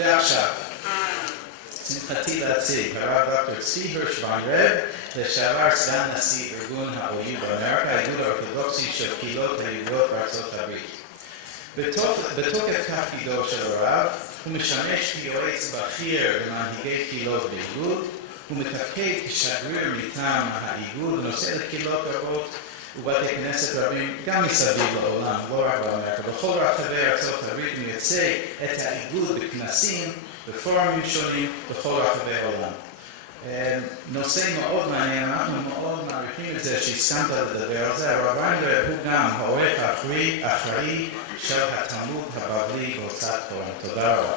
ועכשיו, שמחתי להציג הרב ד"ר צבי הרש ויינרב, לשעבר סגן נשיא ארגון ה-OU באמריקה, האיגוד האורתודוקסי של קהילות היהודיות בארצות הברית. בתוקף תפקידו של הרב, הוא משמש כיועץ בכיר למנהיגי קהילות באיגוד, הוא מתפקד כשגריר מטעם האיגוד ונושא לקהילות רבות ובתי כנסת רבים גם מסביב לעולם, לא רק באמריקה. בכל רחבי ארצות הברית הוא מייצג את האיגוד בכנסים, בפורומים שונים, בכל רחבי העולם. נושא מאוד מעניין, אנחנו מאוד מעריכים את זה שהסכמת לדבר על זה. הרב ויינרב הוא גם העורך האחראי של התלמוד הבבלי בהוצאת כהן. תודה רבה.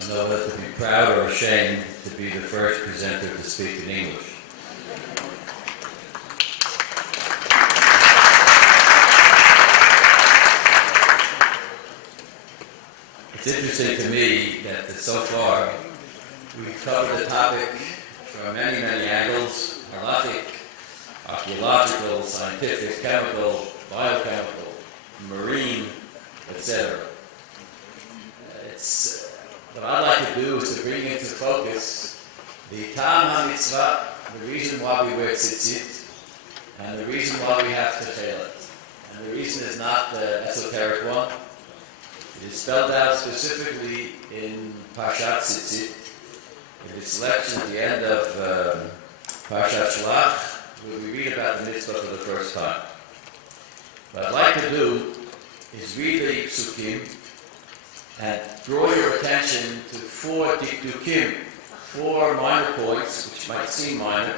I don't know whether to be proud or ashamed to be the first presenter to speak in English. It's interesting to me that so far we've covered the topic from many, many angles: halachic, archaeological, scientific, chemical, biochemical, marine, etc. What I'd like to do is to bring into focus the Tam HaMitzvah, the reason why we wear tzitzit, and the reason why we have Tekhelet. And the reason is not the esoteric one. It is spelled out specifically in Parshat Tzitzit, in the selection at the end of Parshat Shlach, where we read about the mitzvah for the first time. What I'd like to do is read the psukim and draw your attention to 4 dikdukim, 4 minor points, which might seem minor,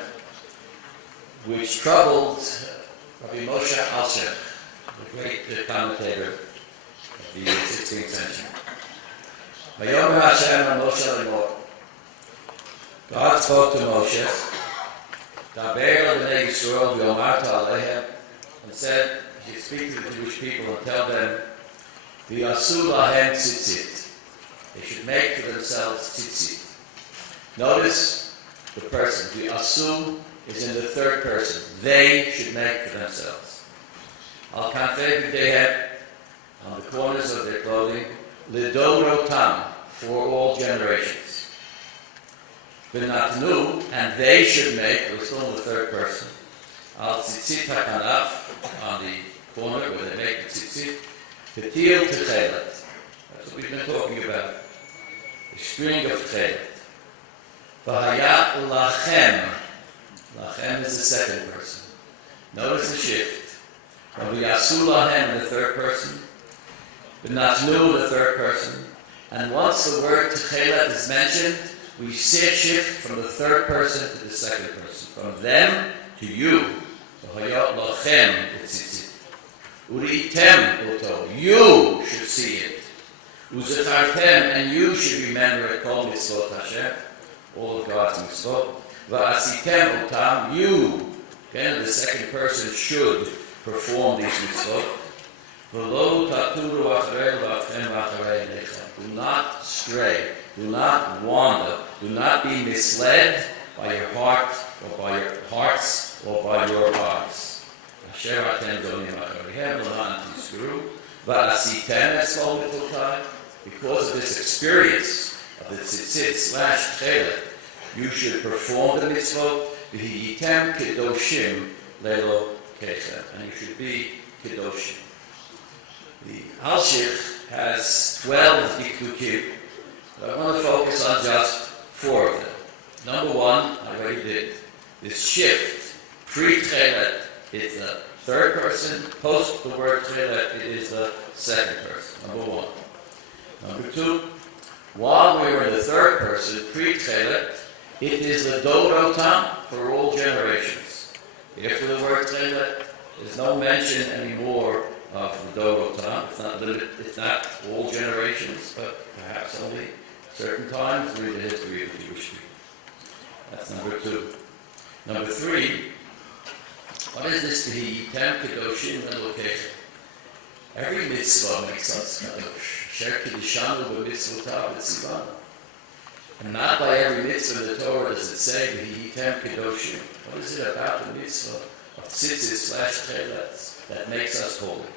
which troubled Rabbi Moshe Alshech, the great commentator of the 16th century. Vayomer Hashem Moshe Lemor. God spoke to Moshe, Daber B'nei Yisrael v'yomarta alehem, and said, you should speak to the Jewish people and tell them, V'yasu lahem tzitzit. They should make for themselves tzitzit. Notice the person. V'yasu is in the third person. They should make for themselves. Al kanfei v'dehem, on the corners of their clothing, lidorotam, for all generations. V'natnu, and they should make, we're still in the third person, al tzitzit hakanaf, on the corner where they make the tzitzit, Tekhelet. That's what we've been talking about. The string of Tekhelet. V'haya lachem. Lachem is the second person. Notice the shift. V'yasu lahem in the third person. V'natnu in the third person. And once the word Tekhelet is mentioned, we see a shift from the third person to the second person. From them to you. V'haya lachem b'tzitzit. Uritem oto, you should see it. Uzachartem, and you should remember it. Kol mitzvot Hashem, all of God's mitzvot. Va'asitem otam, you. Again, the second person should perform these mitzvot. V'lo taturu acharei v'afchem v'acharei nechem. Do not stray. Do not wander. Do not be misled by your heart, or by your hearts, or by your eyes. Asher atem zonim acharihem, l'man tizkuru, va'asitem es kol mitzotai. Because of this experience of the tzitzit / Tekhelet, you should perform the mitzvot, v'hiyitem kedoshim lelo kechem, and you should be kedoshim. The Alshich has 12 dikdukim, but I want to focus on just 4 of them. Number 1, I already did. This shift, pre-Tekhelet, it's the third person. Post the word Tekhelet, it is the second person. Number 1. Number 2, while we are in the third person, pre-Tekhelet, it is the Dorotam for all generations. After the word Tekhelet, there's no mention anymore of the Dorotam. It's not all generations, but perhaps only certain times through the history of the Jewish people. That's number 2. Number 3, what is this V'hiyitem kedoshim elokechem? Every mitzvah makes us kadosh. Asher kiddishanu b'mitzvotav v'tzivanu. And not by every mitzvah in the Torah does it say V'hitem Kedoshim. What is it about the mitzvah of tzitzit/Tekhelet that makes us holy?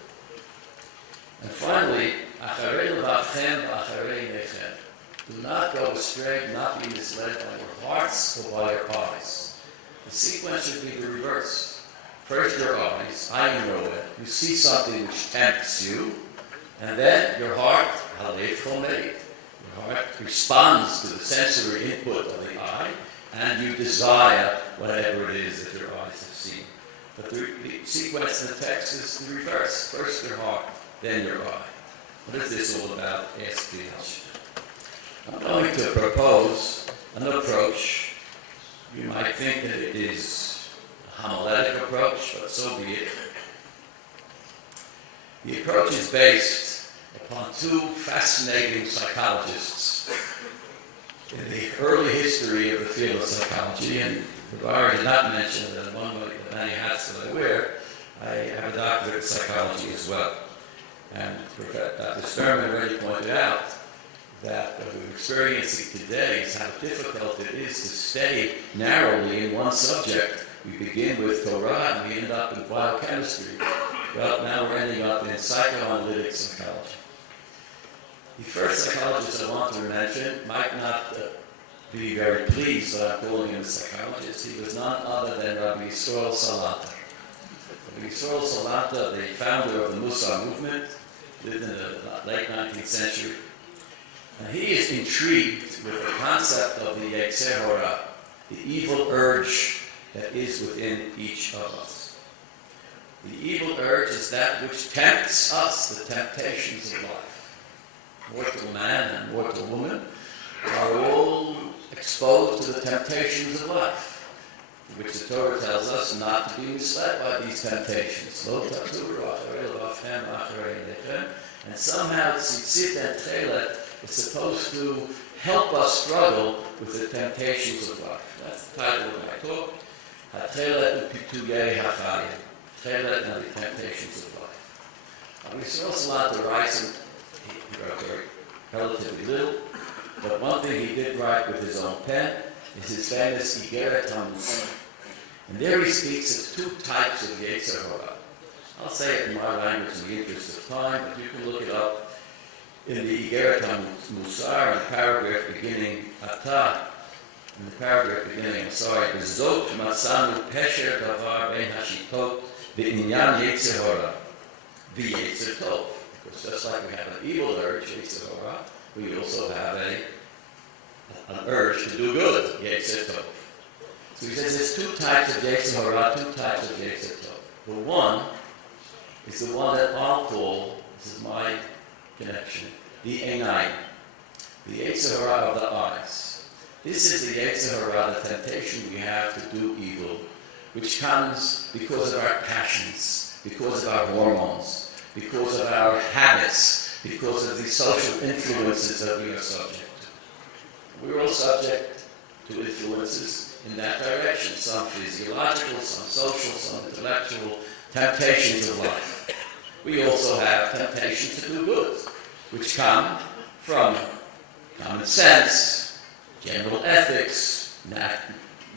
And finally, Acharei levavchem v'acharei nechem. Do not go astray, not be misled by your hearts or by your eyes. The sequence should be the reverse. First your eyes, ayin roeh, you see something which tempts you, and then your heart, halev chomed. Your heart responds to the sensory input of the eye, and you desire whatever it is that your eyes have seen. But the sequence in the text is the reverse. First your heart, then your eye. What is this all about? Ask the Yahshua. I'm going to propose an approach. You might think that it is a homiletic approach, but so be it. The approach is based upon two fascinating psychologists in the early history of the field of psychology, and I did not mention that among the many hats that I wear, I have a doctorate in psychology as well. And Dr. Sperman already pointed out that what we're experiencing today is how difficult it is to stay narrowly in one subject. We begin with Torah and we end up in biochemistry. Well, now we're ending up in psychoanalytic psychology. The first psychologist I want to mention might not be very pleased that I'm calling him a psychologist. He was none other than Rabbi Yisrael Salata. Rabbi Yisrael Salata, the founder of the Musar movement, lived in the late 19th century. And he is intrigued with the concept of the Yetzer Hara, the evil urge that is within each of us. The evil urge is that which tempts us, the temptations of life. Mortal man and mortal woman are all exposed to the temptations of life, which the Torah tells us not to be misled by these temptations. And somehow tzitzit and Tekhelet is supposed to help us struggle with the temptations of life. That's the title of my talk. Tekhelet u'pituyei hachayim. Tekhelet and the temptations of life. We saw a lot to write, and he wrote very relatively little, but one thing he did write with his own pen is his famous Igeret HaMusar. And there he speaks of two types of Yetzer Hara. I'll say it in my language in the interest of time, but you can look it up in the Igeret HaMusar, in the paragraph beginning, in the paragraph beginning, B'zot matzanu pesher davar ben hashitot b'inyan Yetzer Hara v'Yetzer Tov. Because just like we have an evil urge, Yetzer Hara, we also have an urge to do good, Yetzer Tov. So he says there's two types of Yetzer Hara, two types of Yetzer Tov. The one is the one that I'll call, this is my connection, the Einayim, the Yetzer Hara of the eyes. This is the Yetzer Hara, the temptation we have to do evil, which comes because of our passions, because of our hormones, because of our habits, because of the social influences that we are subject to. We're all subject to influences in that direction, some physiological, some social, some intellectual, temptations of life. We also have temptations to do good, which come from common sense, general ethics,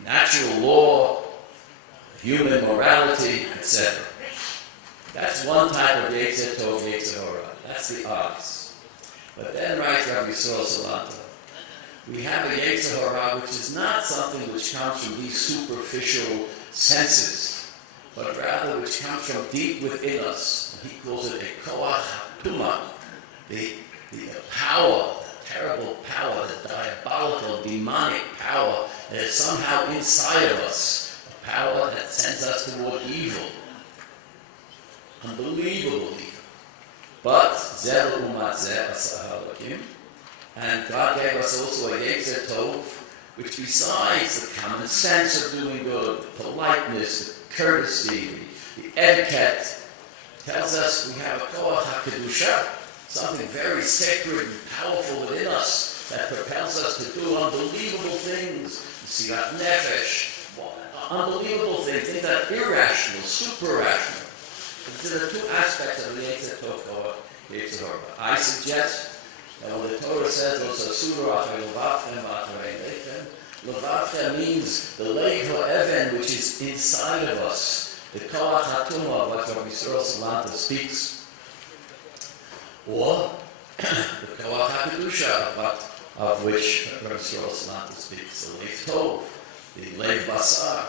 natural law, human morality, etc. That's one type of Yetzer Tov, Yetzer Hara. That's the eyes. But then writes Rabbi Yisrael Salata, we have a Yetzer Hara which is not something which comes from these superficial senses, but rather which comes from deep within us. He calls it a koach tuma, the power, the terrible power, the diabolical, demonic power that is somehow inside of us, a power that sends us toward evil. Unbelievable evil. But Zer u'mat Zer asah Elokim, and God gave us also a Yetzer Tov, which besides the common sense of doing good, the politeness, the courtesy, the etiquette, tells us we have a koach HaKedusha, something very sacred and powerful within us that propels us to do unbelievable things, Mesirat Nefesh, unbelievable things that are irrational, super-rational. These are the two aspects of the Yetzer Tov, Yetzer Hara. I suggest And when the Torah says, Levavchem means the Lev Ha'even, which is inside of us, the Koach HaTumah, what Rabbi Tzvi Hersh speaks, or the Koach HaKedusha, of which Rabbi Tzvi Hersh speaks, the Lev Tov, the Lev Basar,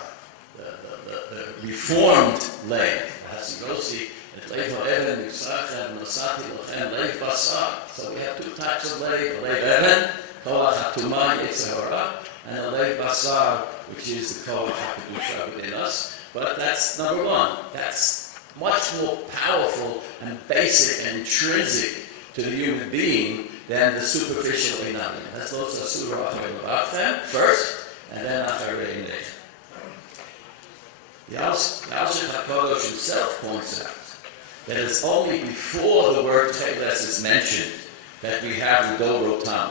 the reformed Lev, Hasirosi, the Lev Ha'even, Yisrachem, Nosati Lachem, Lev Basar. So we have two types of Lev, the Lev Even, Koach HaTumah, Yetzer Hara, and the Lev Basar, which is the Koach HaKedusha within us. But that's number one. That's much more powerful and basic and intrinsic to the human being than the superficial Inamim. That's also Surah Acharei first, and then Acharei Nechem. The Alshich HaKadosh himself points out that it's only before the word Tekhelet is mentioned that we have the Dorotam,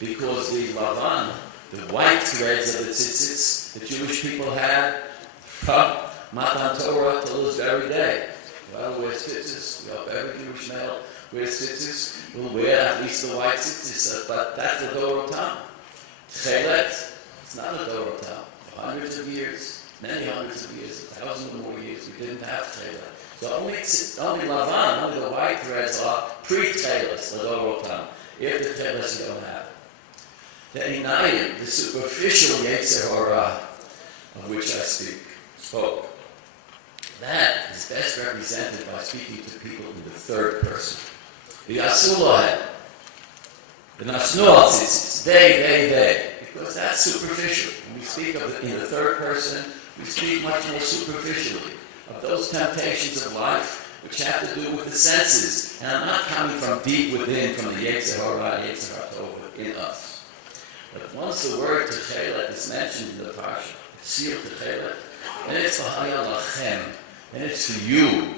because the Lavan, the white threads of the tzitzits the Jewish people had from Matan Torah till this very day. Well, wear tzitzis. We hope every Jewish male wears tzitzis. We'll wear at least the white tzitzis, but that's the Dorotam. Tekhelet, it's not a Dorotam. For hundreds of years, many hundreds of years, 1,000 or more years, we didn't have Tekhelet. So only Lavan, only the white threads are pre-Tekhelet, the Dorotam. If the Tekhelet you don't have it. The Einayim, the superficial Yetzer Hara, of which I spoke, that is best represented by speaking to people in the third person. The Asulahem, the Nasnuah tzitzis, they, because that's superficial. When we speak of it in the third person, we speak much more superficially of those temptations of life which have to do with the senses, and are not coming from deep within, from the Yetzer Hara, Yetzer Hara in us. But once the word Tekhelet is mentioned in the Parsha, Tzir Tekhelet, then it's V'haya Lachem, then it's for you,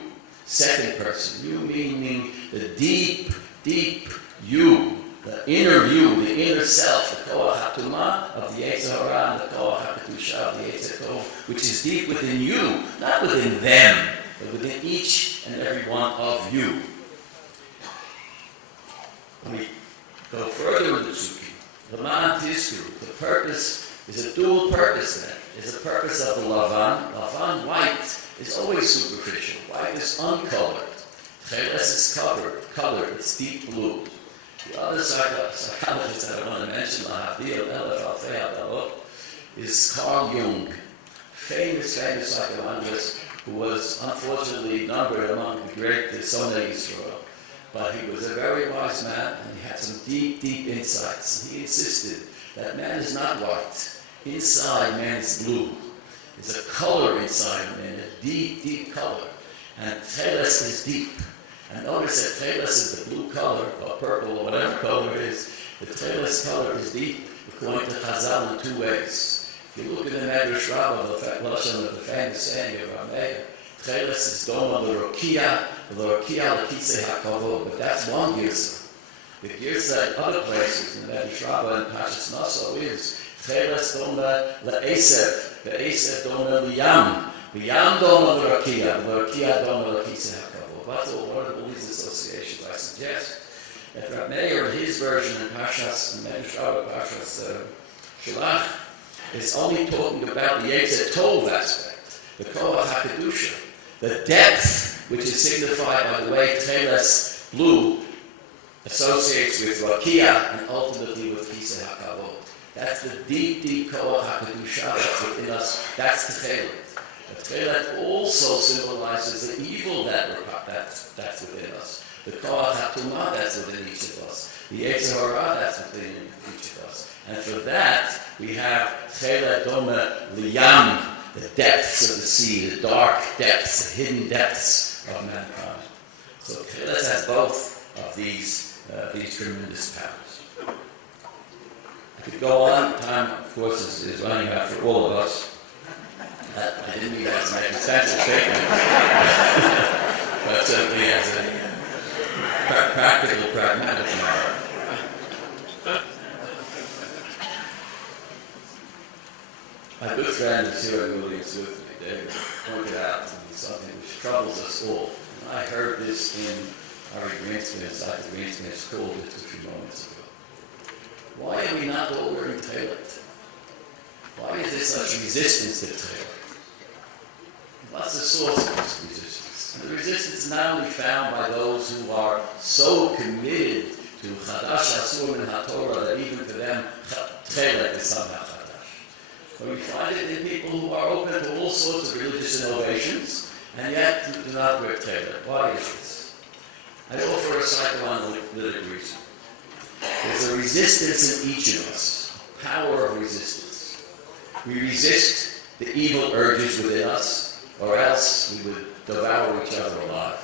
second person. You meaning the deep you, the inner you, the inner self, the Koach HaTumah of the Yetzer Hara, and the Koach HaKedusha of the Yetzer Tov, which is deep within you, not within them, but within each and every one of you. We go further in the Sukkah. The man Tizkuru, the purpose is a dual purpose then. Is a purpose of the Lavan. Lavan, white, is always superficial. White is uncolored. Tekhelet is colored, it's deep blue. The other psychologist that I want to mention, is Carl Jung, famous psychologist who was unfortunately numbered among the great Sonei Yisrael. But he was a very wise man, and he had some deep insights. And he insisted that man is not white. Inside, man is blue. There's a color inside man, a deep color. And Tekhelet is deep. And notice that Tekhelet is the blue color, or purple, or whatever color it is. The Tekhelet color is deep, according to Chazal, in two ways. If you look at the Medrash Rabbah, the famous saying of Rameir, Tekhelet is Doma l'Rokia l'Kisei HaKavod, but that's one girsa. The girsa in other places, in the Medrash Rabbah and Pashas Naso, is Tekhelet Doma l'Esev, the Esev Doma l'Yam Doma l'Rokia Doma l'Kisei HaKavod. That's one of all these associations I suggest. That Rabbi Meir, in his version in Pashas, in Medrash Rabbah, Pashas Shalach, is only talking about the Yetzer Tov aspect, the Koach HaKedusha, the depth, which is signified by the way Tekhelet blue associates with Rakia and ultimately with Kisei HaKavod. That's the deep Koach HaKedusha that's within us. That's Tekhelet. But Tekhelet also symbolizes the evil that's within us. The Koach HaTumah that's within each of us. The Yetzer Hara that's within each of us. And for that, we have Tekhelet Doma Liyam, the depths of the sea, the dark depths, the hidden depths of mankind. So Tekhelet has both of these tremendous powers. I could go on. Time, of course, is running out for all of us. I didn't mean that to make a central statement, but certainly as a practical, pragmatic matter. My good friend is here in the audience with me. David pointed out to me something which troubles us all. And I heard this in Ari Greenspan, Dr. Greenspan called it a few moments ago. Why are we not all wearing Tekhelet? Why is there such resistance to Tekhelet? What's the source of this resistance? And the resistance is not only found by those who are so committed to Chadash Asur min HaTorah that even for them Tekhelet is somehow Chadash. But we find it in people who are open to all sorts of religious innovations and yet do not wear Tekhelet. Why is this? I offer a psychoanalytic reason. There's a resistance in each of us, power of resistance. We resist the evil urges within us, or else we would devour each other alive.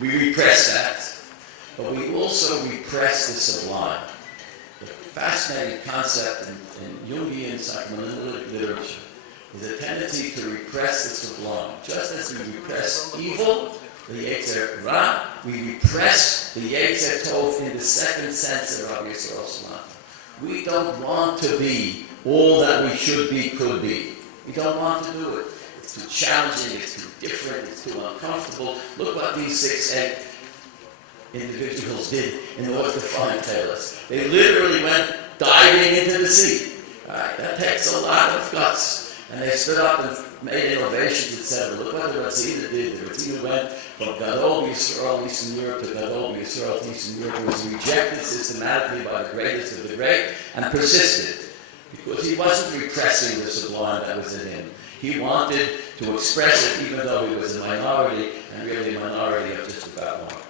We repress that, but we also repress the sublime. The fascinating concept in Jungian psychoanalytic literature is a tendency to repress the sublime. Just as we repress evil, the Yetzer Ra, we repress the Yetzer Tov in the second sense of Rabbi Tzvi Hersh Weinreb. We don't want to be all that we should be, could be. We don't want to do it. It's too challenging, it's too different, it's too uncomfortable. Look what these 8 individuals did in order to find Tekhelet. They literally went diving into the sea. All right, that takes a lot of guts. And they stood up and made innovations, etc. Look what the Tzvi did. The Tzvi went from Gadol Yisrael, Eastern Europe, to Gadol Yisrael, Eastern Europe. It was rejected systematically by the greatest of the great and persisted. Because he wasn't repressing the sublime that was in him. He wanted to express it even though he was a minority, and really a minority of just about one.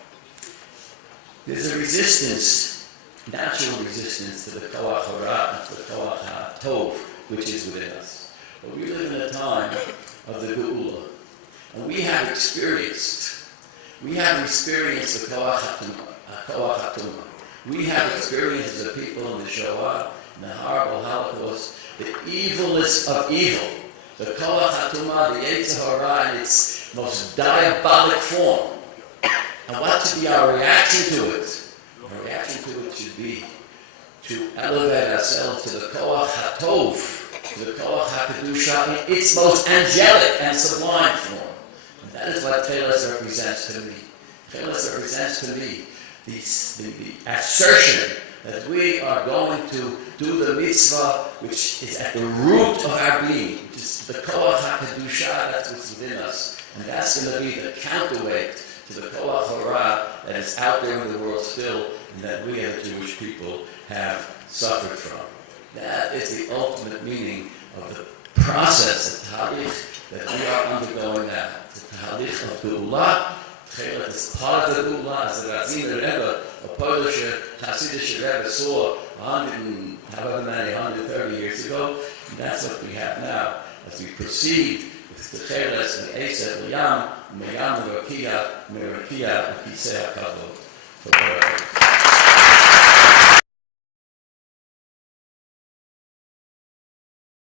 There's a resistance, natural resistance to the Koach HaRa, to the Koach HaTov, which is within us. But we live in a time of the Geula, and we have experienced the Koach HaTumah. We have experienced as a people in the Shoah, in the horrible Holocaust, the evilness of evil, the Koach HaTumah, the Yetzer Hara in its most diabolic form. And what should be our reaction to it? Our reaction to it should be to elevate ourselves to the Koach HaTov, to the Koach HaKedusha in its most angelic and sublime form. And that is what Tekhelet represents to me. Tekhelet represents to me the assertion that we are going to do the mitzvah which is at the root of our being, which is the Koach HaKedusha that's within us. And that's going to be the counterweight to the Koach HaRa that is out there in the world still, and that we as Jewish people have suffered from. That is the ultimate meaning of the process, the tahalich that we are undergoing now. The tahalich of Geula. Tekhelet is part of the Geula, as the Ratzin Rebbe, a Polish Hasidic Rebbe, saw 130 years ago. And that's what we have now as we proceed with Tekhelet and Eiseh L'Yam, Meyam L'Rakia, L'Kisei HaKavod.